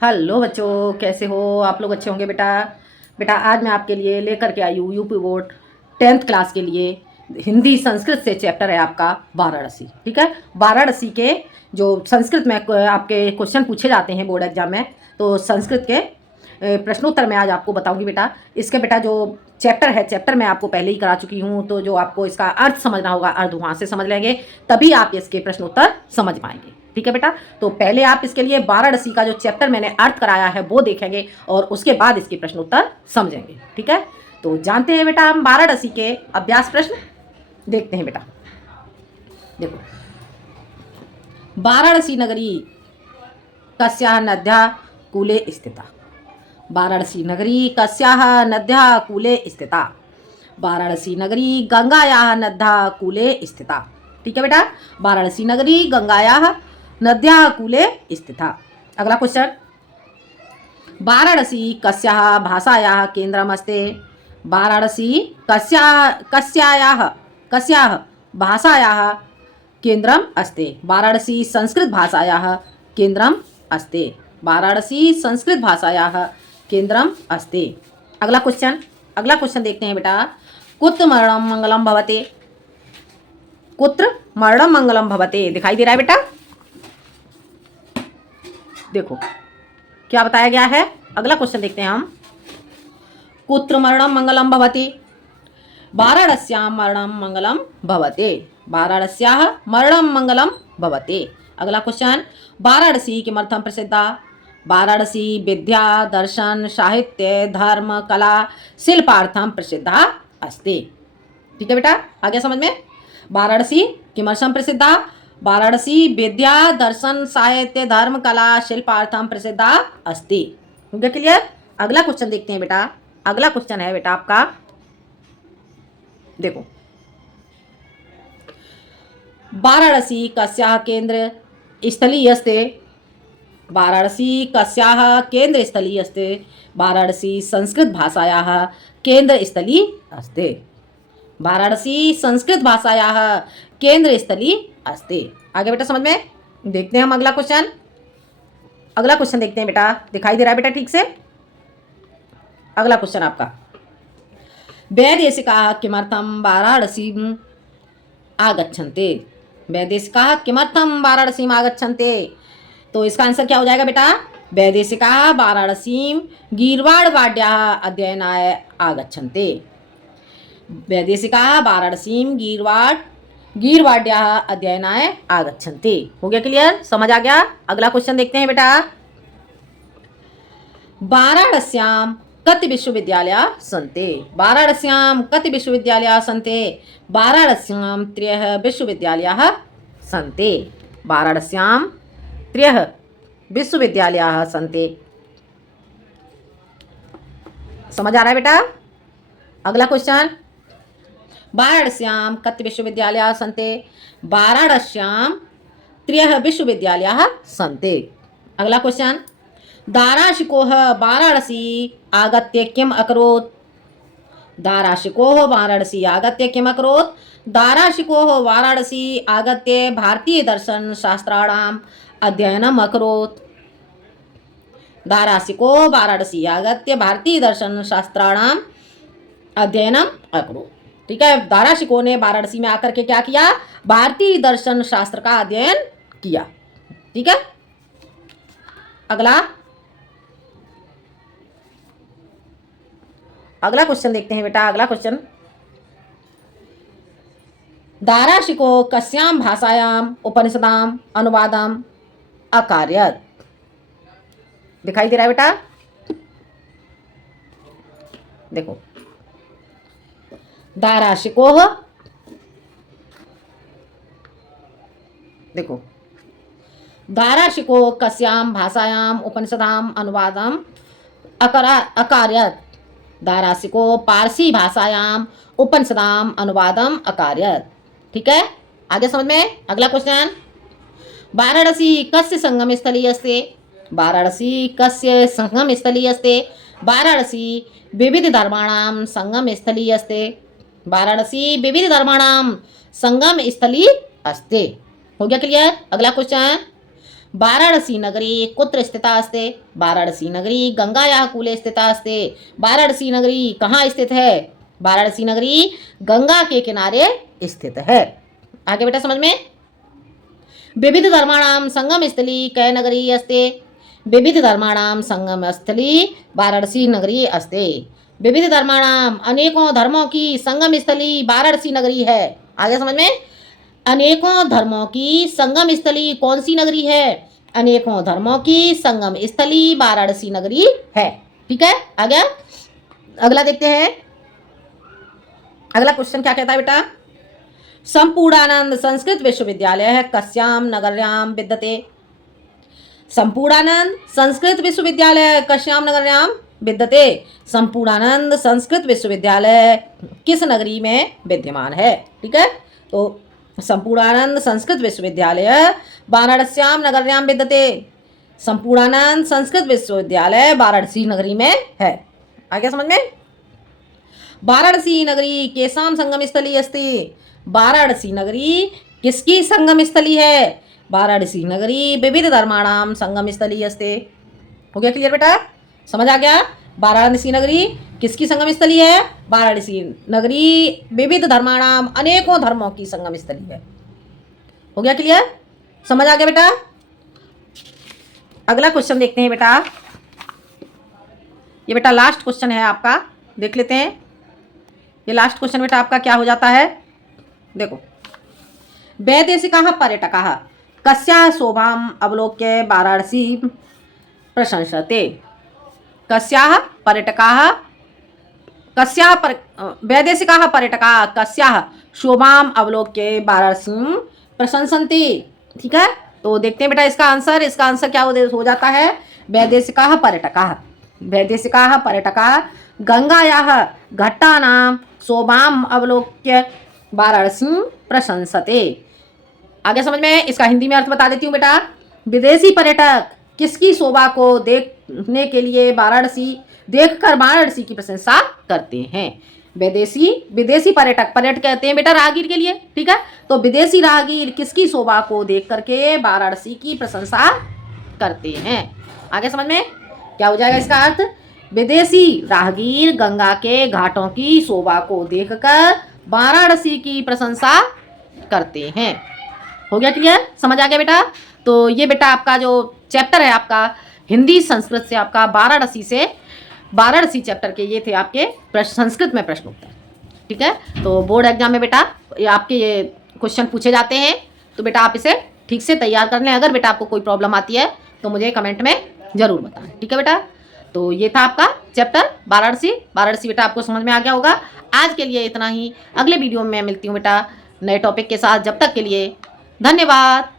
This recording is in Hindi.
हेलो बच्चों, कैसे हो आप लोग? अच्छे होंगे बेटा। बेटा आज मैं आपके लिए लेकर के आई हूँ यूपी बोर्ड 10th क्लास के लिए हिंदी संस्कृत से चैप्टर है आपका वाराणसी। ठीक है, वाराणसी के जो संस्कृत में आपके क्वेश्चन पूछे जाते हैं बोर्ड एग्जाम में, तो संस्कृत के प्रश्नोत्तर मैं आज आपको बताऊंगी बेटा। इसके बेटा जो चैप्टर है, चैप्टर मैं आपको पहले ही करा चुकी हूँ, तो जो आपको इसका अर्थ समझना होगा अर्थ वहाँ से समझ लेंगे, तभी आप इसके प्रश्नोत्तर समझ पाएंगे। ठीक है बेटा, तो पहले आप इसके लिए वाराणसी का जो चैप्टर मैंने अर्थ कराया है वो देखेंगे और उसके बाद इसके प्रश्नोत्तर समझेंगे। ठीक है, तो जानते हैं बेटा हम वाराणसी के अभ्यास प्रश्न देखते हैं बेटा। देखो, वाराणसी नगरी कस्याः नद्याः कूले स्थिता। वाराणसी नगरी कस्याः नद्याः कूले स्थिता। वाराणसी नगरी गंगायाः नद्याः कूले स्थिता। ठीक है बेटा, वाराणसी नगरी गंगायाः नद्याः कूले स्थिता। अगला क्वेश्चन, वाराणसी कस्याः भाषायाः केन्द्रमस्ति। वाराणसी कस्याः भाषायाः केन्द्रम् अस्ति। वाराणसी संस्कृत भाषायाः केन्द्रम् अस्ति। वाराणसी संस्कृत भाषायाः केन्द्रम् अस्ति। अगला क्वेश्चन देखते हैं बेटा। कुत्र मरणं मंगलम भवते। कुत्र मरणं मंगलम भवते, दिखाई दे रहा है बेटा? देखो क्या बताया गया है। अगला क्वेश्चन देखते हैं हम। कुत्र मरणं मंगलम भवते। वाराणस्यां मरणं मंगलम भवते। वाराणस्याः मरणं मंगलम भवते। अगला क्वेश्चन, वाराणसी किमर्थं प्रसिद्धा। वाराणसी विद्या दर्शन साहित्य धर्म कला शिल्पार्थं प्रसिद्धा अस्ति। ठीक है बेटा, आ गया समझ में। वाराणसी किमर्थं प्रसिद्धा। वाराणसी विद्या दर्शन साहित्य धर्म कला शिल्पार्थम प्रसिद्धा अस्ति। हो गया क्लियर। अगला क्वेश्चन देखते हैं बेटा। अगला क्वेश्चन है बेटा आपका, देखो, वाराणसी कस्याः केंद्र स्थली अस्ति। वाराणसी कस्याः केंद्र स्थली अस्ति। वाराणसी संस्कृत भाषायाः केंद्र स्थली अस्ति। वाराणसी संस्कृत भाषायाः केंद्र स्थली अस्ति। आगे बेटा समझ में। देखते हैं हम अगला क्वेश्चन। अगला क्वेश्चन देखते हैं बेटा, दिखाई दे रहा है बेटा ठीक से। अगला क्वेश्चन आपका, वैदेशिकाः किमर्थं वाराणसीम् आगच्छन्ते। वैदेशिकाः किमर्थं वाराणसीम् आगच्छन्ते, तो इसका आंसर क्या हो जाएगा बेटा। वैदेशिकाः वाराणसीं गीर्वाणवाड्याः अध्ययनाय आगच्छन्ते। वैदेशिकाः वाराणसीं गीर्वाड्याः अध्ययनाय आगच्छन्ति। हो गया क्लियर, समझ आ गया। अगला क्वेश्चन देखते हैं बेटा। वाराणस्यां कति विश्वविद्यालयाः सन्ति। वाराणस्यां कति विश्वविद्यालयाः सन्ति। वाराणस्यां 3 विश्वविद्यालयाः सन्ति। वाराणस्यां 3 विश्वविद्यालयाः सन्ति। समझ आ रहा है बेटा। अगला क्वेश्चन, वाराणस्यां कति विश्वविद्यालयाः सन्ति। वाराणस्यां 3 विश्वविद्यालयाः सन्ति। अगला क्वेश्चन, दाराशिकोः वाराणसी आगत्य किम् अकरोत्। दाराशिकोः वाराणसी आगत्य किम् अकरोत्। दाराशिकोः वाराणसी आगत्य भारतीय दर्शन शास्त्राणाम् अध्ययनम् अकरोत्। दाराशिको वाराणसी आगत्य भारतीय दर्शन शास्त्राणाम् अध्ययनम् अकरोत्। ठीक है, दाराशिकों ने वाराणसी में आकर के क्या किया, भारतीय दर्शन शास्त्र का अध्ययन किया। ठीक है, अगला क्वेश्चन देखते हैं बेटा। अगला क्वेश्चन, दाराशिको कस्यां भाषायां उपनिषदां अनुवादम अकार्यत। दिखाई दे रहा है बेटा। देखो, दाराशिकोः, देखो, दाराशिको कस्यां भाषायां उपनिषदां अनुवादम अकार्यत। दाराशिको पारसी भाषायां उपनिषदां अनुवादम अकार्यत। ठीक है, आगे समझ में। अगला क्वेश्चन, वाराणसी कस्य संगम स्थली अस्ति। वाराणसी कस्य संगम स्थली अस्ति। वाराणसी विविध धर्माणां संगम स्थली अस्ति। वाराणसी विविध धर्माणां संगम स्थली अस्ति। हो गया क्लियर। अगला क्वेश्चन, वाराणसी नगरी कुत्र स्थिता अस्ति? वाराणसी नगरी गंगायाः कूले स्थिता अस्ति। वाराणसी नगरी कहाँ स्थित है? वाराणसी नगरी गंगा के किनारे स्थित है। आगे बेटा समझ में। विविध धर्माणाम संगम स्थली कै नगरी अस्ति? विविध धर्माणाम संगम स्थली वाराणसी नगरी अस्ति। विविध धर्माणाम अनेकों धर्मों की संगम स्थली वाराणसी नगरी है। आगे समझ में। अनेकों धर्मों की संगम स्थली कौन सी नगरी है? अनेकों धर्मों की संगम स्थली वाराणसी नगरी है। ठीक है, आगे अगला देखते हैं। अगला क्वेश्चन क्या कहता है बेटा? संपूर्णानंद संस्कृत विश्वविद्यालय कस्याम नगर्याम विद्यते? संपूर्णानंद संस्कृत विश्वविद्यालय कस्याम नगर्याम विद्यते? संपूर्णानंद संस्कृत विश्वविद्यालय किस नगरी में विद्यमान है? ठीक है, तो संपूर्णानंद संस्कृत विश्वविद्यालय वाराणस्याम नगर्याम विद्यते। संपूर्णानंद संस्कृत विश्वविद्यालय वाराणसी नगरी में है। आगे समझ में। वाराणसी नगरी केसाम संगम स्थली अस्ति? वाराणसी नगरी किसकी संगम स्थली है? वाराणसी नगरी विविध धर्माणाम संगम स्थली अस्ति। हो गया क्लियर बेटा? समझ आ गया? वाराणसी नगरी किसकी संगम स्थली है? वाराणसी नगरी विविध धर्माणाम अनेकों धर्मों की संगम स्थली है। हो गया क्लियर? समझ आ गया बेटा? अगला क्वेश्चन देखते हैं बेटा। ये बेटा लास्ट क्वेश्चन है आपका, देख लेते हैं। ये लास्ट क्वेश्चन बेटा आपका क्या हो जाता है, देखो। वैदेशिकाः पर्यटकाः कस्याः शोभाम् अवलोक्य वाराणसी प्रशंसते? कस्याः पर्यटकाः वैदेशिकाः पर्यटकाः कस्याः शोभाम् अवलोक्य वाराणसी प्रशंसन्ति? ठीक है, तो देखते हैं बेटा इसका आंसर। इसका आंसर क्या हो जाता है? वैदेशिकाः पर्यटकाः। वैदेशिकाः पर्यटकाः गंगायाः घट्टानां शोभाम् अवलोक्य वाराणसी प्रशंसते। आगे समझ में। इसका हिंदी में अर्थ बता देती हूँ बेटा। विदेशी पर्यटक किसकी शोभा को देखने के लिए देखकर वाराणसी की प्रशंसा करते हैं? विदेशी पर्यटक कहते हैं बेटा राहगीर के लिए। ठीक है, तो विदेशी राहगीर किसकी शोभा को देख करके वाराणसी की प्रशंसा करते हैं? आगे समझ में क्या हो जाएगा इसका अर्थ? विदेशी राहगीर गंगा के घाटों की शोभा को देखकर वाराणसी की प्रशंसा करते हैं। हो गया क्लियर? समझ आ गया बेटा? तो ये बेटा आपका जो चैप्टर है आपका हिंदी संस्कृत से आपका वाराणसी चैप्टर के ये थे आपके संस्कृत में प्रश्न उत्तर। ठीक है, तो बोर्ड एग्जाम में बेटा आपके ये क्वेश्चन पूछे जाते हैं, तो बेटा आप इसे ठीक से तैयार कर लें। अगर बेटा आपको कोई प्रॉब्लम आती है तो मुझे कमेंट में ज़रूर बताएं। ठीक है बेटा, तो ये था आपका चैप्टर वाराणसी बेटा आपको समझ में आ गया होगा। आज के लिए इतना ही। अगले वीडियो में मिलती हूँ बेटा नए टॉपिक के साथ। जब तक के लिए धन्यवाद।